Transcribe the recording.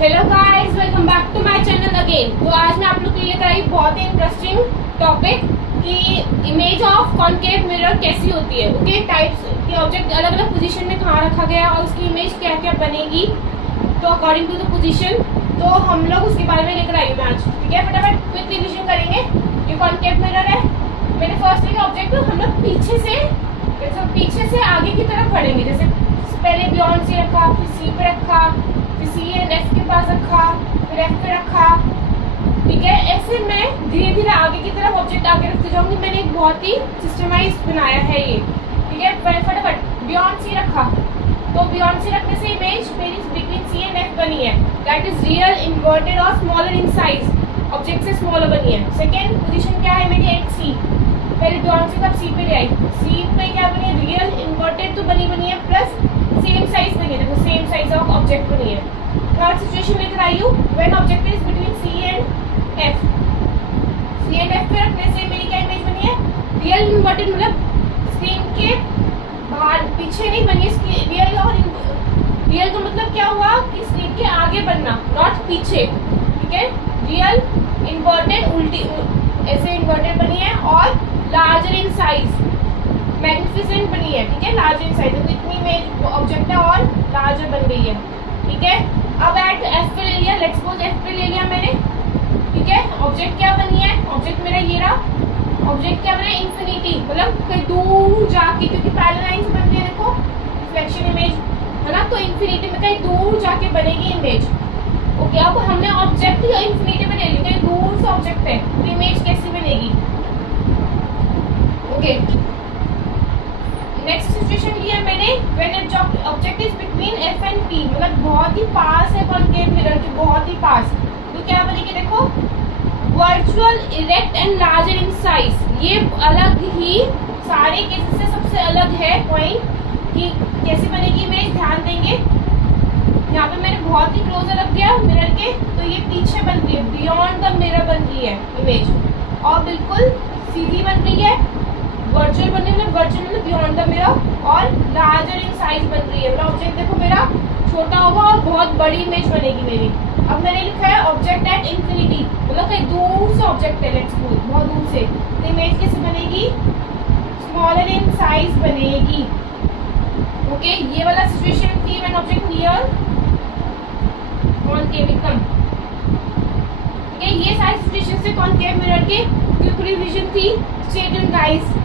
Hello guys, welcome back to my channel again. तो आज मैं आप लोग के लिए लेकर आई बहुत ही इंटरेस्टिंग टॉपिक कि इमेज ऑफ कॉनकेव मिरर कैसी होती है। ओके, टाइप्स के ऑब्जेक्ट अलग अलग पोजीशन में कहाँ रखा गया और उसकी इमेज क्या क्या बनेगी, तो अकॉर्डिंग टू द पोजीशन। तो हम लोग उसके बारे में लेकर आई मैं आज। ठीक है, फटाफट क्विक रिविजन करेंगे। ये कॉनकेव मिरर है। मैंने फर्स्ट लिखा ऑब्जेक्ट, तो हम लोग पीछे से आगे की तरफ बढ़ेंगे। जैसे पहले बियॉन्ड सी रखा, फिर सी पे रखा, फिर सी एंड एफ के पास रखा, फिर एफ पे रखा। ठीक है, ऐसे मैं धीरे धीरे आगे की तरफ ऑब्जेक्ट आगे रखते जाऊंगी। मैंने एक बहुत ही सिस्टमाइज बनाया है ये। ठीक है, फटाफट बियॉन्ड सी रखा, तो बियॉन्ड सी रखने से इमेज मेरी बिटवीन सी एंड एफ बनी है। दैट इज रियल, इन्वर्टेड और स्मॉलर इन साइज, ऑब्जेक्ट से स्मॉलर बनी है। सेकेंड पोजीशन क्या है मेरी, एक सी। पहले बियॉन्ड सी तब सी पे ले आई, सी पे क्या बनी है, रियल, इन्वर्टेड तो बनी है, प्लस सेम साइज बनी है। देखो सेम साइज ऑफ ऑब्जेक्ट बनी है। थर्ड सिचुएशन लेकर आई हूँ, when object is between C and F. C and F पे रखने से मेरी क्या इमेज बनी है, रियल इन्वर्टेड, मतलब स्क्रीन के बाहर पीछे नहीं बनी है। रियल और रियल का मतलब क्या हुआ कि स्क्रीन के आगे बनना, नॉट पीछे। ठीक है, रियल इन्वर्टेड, उल्टी ऐसे इन्वर्टेड बनी है और लार्जर इन साइज, मैग्निफिसेंट बनी है। ठीक है, लार्जर इन साइज, तो इतनी इमेज ऑब्जेक्ट है और लार्जर बन गई है। ठीक है, अब एट एफ पे ले लिया, लेट्स सपोज एफ पे ले लिया मैंने। ठीक है, ऑब्जेक्ट क्या बनी है, ऑब्जेक्ट मेरा ये रहा। ऑब्जेक्ट क्या बना है, इंफिनिटी, मतलब कहीं दूर जाके, क्योंकि पैरेलल लाइन से बन रही है, देखो रिफ्लेक्शन इमेज है ना, तो इंफिनिटी में कहीं दूर जाके बनेगी इमेज। ओके, अब हमने ऑब्जेक्ट या इंफिनिटी में ले लिया, कहीं दूर से ऑब्जेक्ट है, तो इमेज कैसी बनेगी। ओके, नेक्स्ट सिचुएशन लिया मैंने, when object is between F and P, मतलब बहुत ही पास है कॉनकेव मिरर के, बहुत ही पास, तो क्या बनेगी, देखो virtual, erect and larger in size. ये अलग ही सारे केसेस से सबसे अलग है पॉइंट कि कैसे बनेगी इमेज। ध्यान देंगे, यहाँ पे मैंने बहुत ही क्लोजर रख दिया मिरर के, तो ये पीछे बन रही है, बियॉन्ड द मिरर बन रही है इमेज, और बिल्कुल सीधी बन रही है। वर्चुअल बन रही है, वर्चुअल मतलब बियॉन्ड द मिरर, और लार्जर इन साइज बन रही है, मतलब ऑब्जेक्ट देखो मेरा छोटा होगा और बहुत बड़ी इमेज बनेगी मेरी। अब मैंने लिखा है ऑब्जेक्ट एट इंफिनिटी, मतलब कहीं दूर से ऑब्जेक्ट है, लेट्स सपोज बहुत दूर से, तो इमेज कैसे बनेगी, स्मॉलर इन साइज बनेगी। ओके, ये वाला सिचुएशन थी व्हेन ऑब्जेक्ट नियर कॉनकेव एकदम। ठीक है, ये सारी सिचुएशन से कॉनकेव मिरर के क्विक रिवीजन थी। Stay tuned guys.